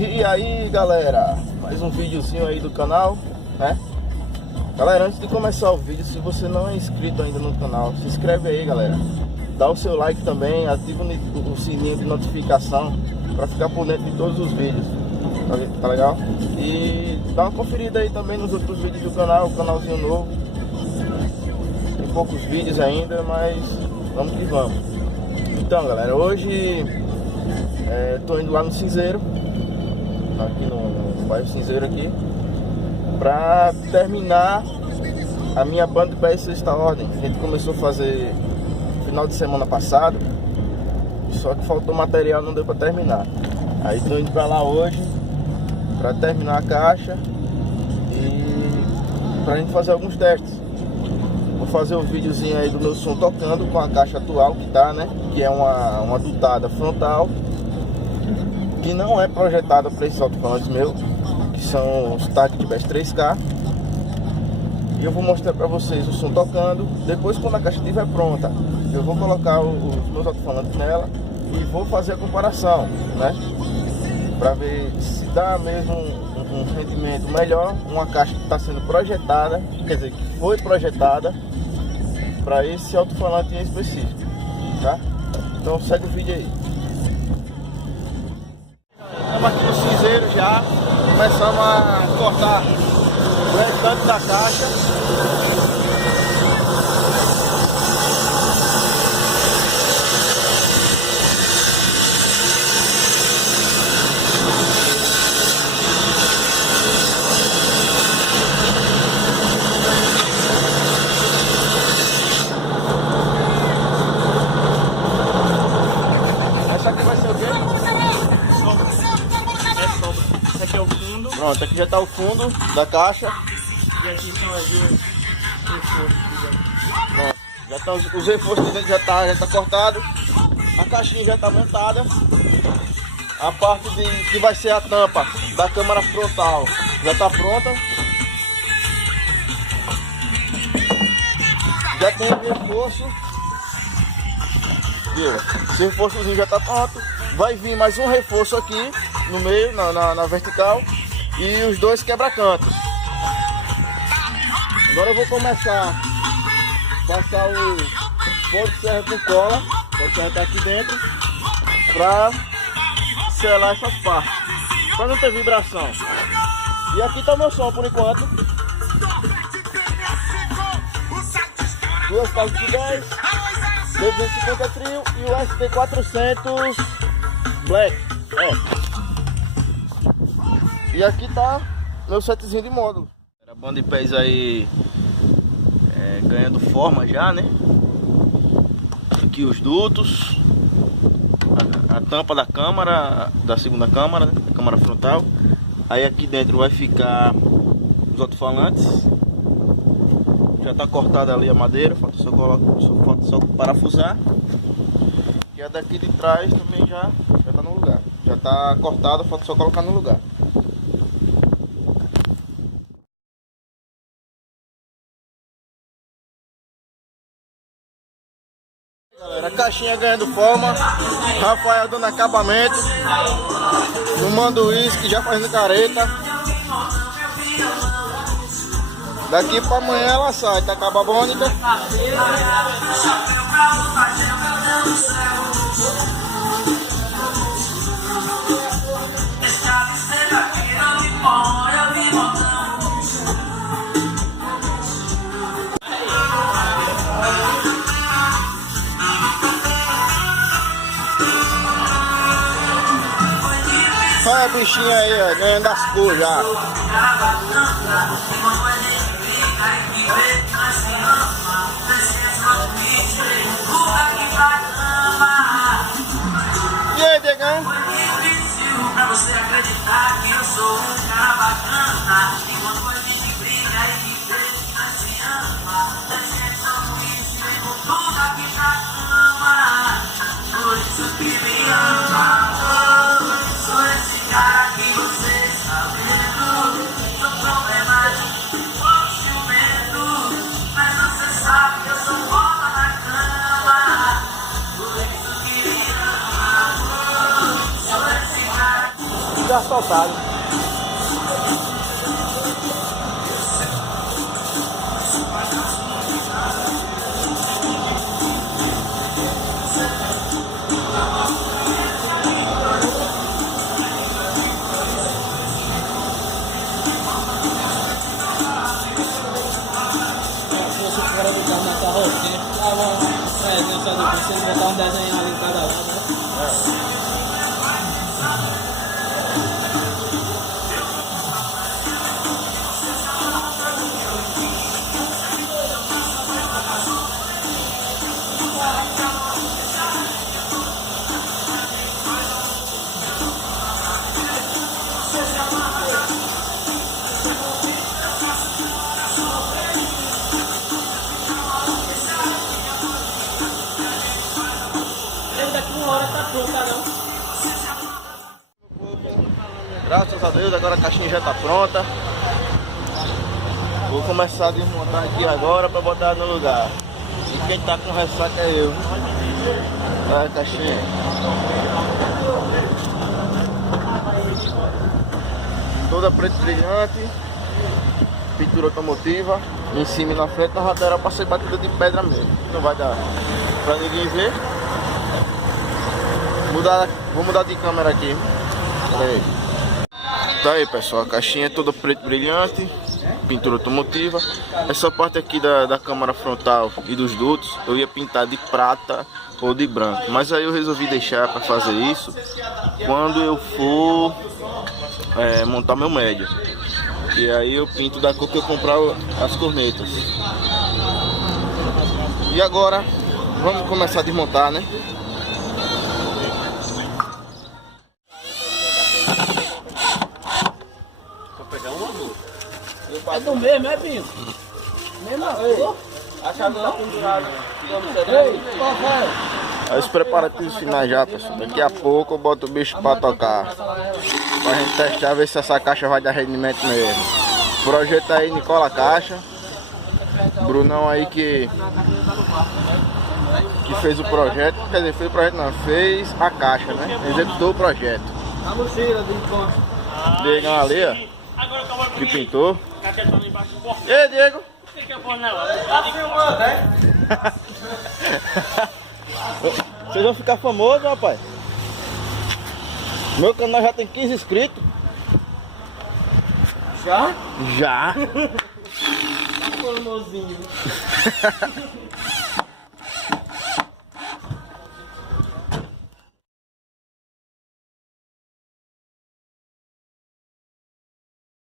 E aí galera, mais um videozinho aí do canal, né? Galera, antes de começar o vídeo, se você não é inscrito ainda no canal, se inscreve aí galera. Dá o seu like também, ativa o sininho de notificação para ficar por dentro de todos os vídeos, tá legal? E dá uma conferida aí também nos outros vídeos do canal, canalzinho novo. Tem poucos vídeos ainda, mas vamos que vamos. Então galera, hoje tô indo lá no Cinzeiro, aqui no bairro Cinzeiro aqui, pra terminar a minha banda de pés sexta ordem. A gente começou a fazer no final de semana passado, só que faltou material, não deu pra terminar. Aí tô indo pra lá hoje pra terminar a caixa e pra gente fazer alguns testes. Vou fazer um videozinho aí do meu som tocando com a caixa atual que tá, né? Que é uma dutada frontal, que não é projetada para esses alto-falantes meus, que são os TAC de Bass 3K. E eu vou mostrar para vocês o som tocando. Depois, quando a caixa estiver pronta, eu vou colocar os meus alto-falantes nela e vou fazer a comparação, né? Para ver se dá mesmo um rendimento melhor. Uma caixa que está sendo projetada, quer dizer, que foi projetada para esse alto-falante em específico, tá? Então segue o vídeo aí. Estamos aqui no Cinzeiro já, começamos a cortar o restante da caixa. Essa aqui vai ser o quê? Esse aqui é o fundo. Pronto, aqui já está o fundo da caixa. E aqui são as duas reforços. Pronto, já estão os reforços de dentro, já tá cortado. A caixinha já está montada. A parte que vai ser a tampa da câmara frontal já está pronta. Já tem o reforço. Viu? Esse reforçozinho já está pronto. Vai vir mais um reforço aqui no meio, na vertical, e os dois quebra-cantos. Agora eu vou começar a passar o pó de serra com cola, pode serra tá aqui dentro, para selar essas partes, para não ter vibração. E aqui tá o meu som por enquanto. Duas partes de 10, 250 trio e o ST400 Black. E aqui tá meu setzinho de módulo. A banda de pés aí ganhando forma já, né? Aqui os dutos, a tampa da câmara, da segunda câmara, né? Da câmara frontal. Aí aqui dentro vai ficar os alto-falantes. Já tá cortada ali a madeira, falta só parafusar. E a daqui de trás também já tá no lugar. Já tá cortada, falta só colocar no lugar. Galera, a caixinha ganhando forma. Rafael dando acabamento. Tomando uísque, já fazendo careta. Daqui pra amanhã ela sai, tá acababônica. Olha a bichinha aí, ó, ganhando as cores já. E aí, Degão? Pra você acreditar que eu sou um cara bacana. Enquanto a gente briga e vê nós se ama. Descendo isso e com tudo aqui pra cama. Por isso que me ama. Sou esse cara que você está vendo. Sou problemático e pouco ciumento. Mas você sabe que eu sou bola na cama. Por isso que me ama. Sou esse cara. piso asfaltado. Fora do carro na carrocinha, ficava uma presença do bicho, ele botar um desenho ali em cada lado, né? Ele daqui uma hora tá pronto, tá não? Graças a Deus, agora a caixinha já tá pronta. Vou começar a desmontar aqui agora pra botar no lugar. E quem tá com ressaca é eu. Olha a caixinha. Toda preto brilhante. Pintura automotiva. Em cima e na frente, na lateral pra ser batida de pedra mesmo. Não vai dar pra ninguém ver. Vou mudar de câmera aqui. Pera aí. Tá aí, pessoal, a caixinha é toda preto brilhante, pintura automotiva. Essa parte aqui da câmara frontal e dos dutos eu ia pintar de prata ou de branco, mas aí eu resolvi deixar para fazer isso quando eu for montar meu médio. E aí eu pinto da cor que eu comprar as cornetas. E agora vamos começar a desmontar, né? É do mesmo, é Pinto? Mesmo não. A chave tá pendurada. Ei, qual foi? Aí os preparativos finais já, pessoal. Daqui a pouco eu boto o bicho pra tocar. Pra gente testar, ver se essa caixa vai dar rendimento mesmo. Projeto aí, Nicola Caixa. Brunão aí que fez o projeto. Quer dizer, fez o projeto não, fez a caixa, né? Executou o projeto. A mochila do encontro. Diego ali, ó. Que pintou. E aí, Diego? Tá filmando, né? Vocês vão ficar famosos, rapaz. Meu canal já tem 15 inscritos. Já? Já. Famosinho.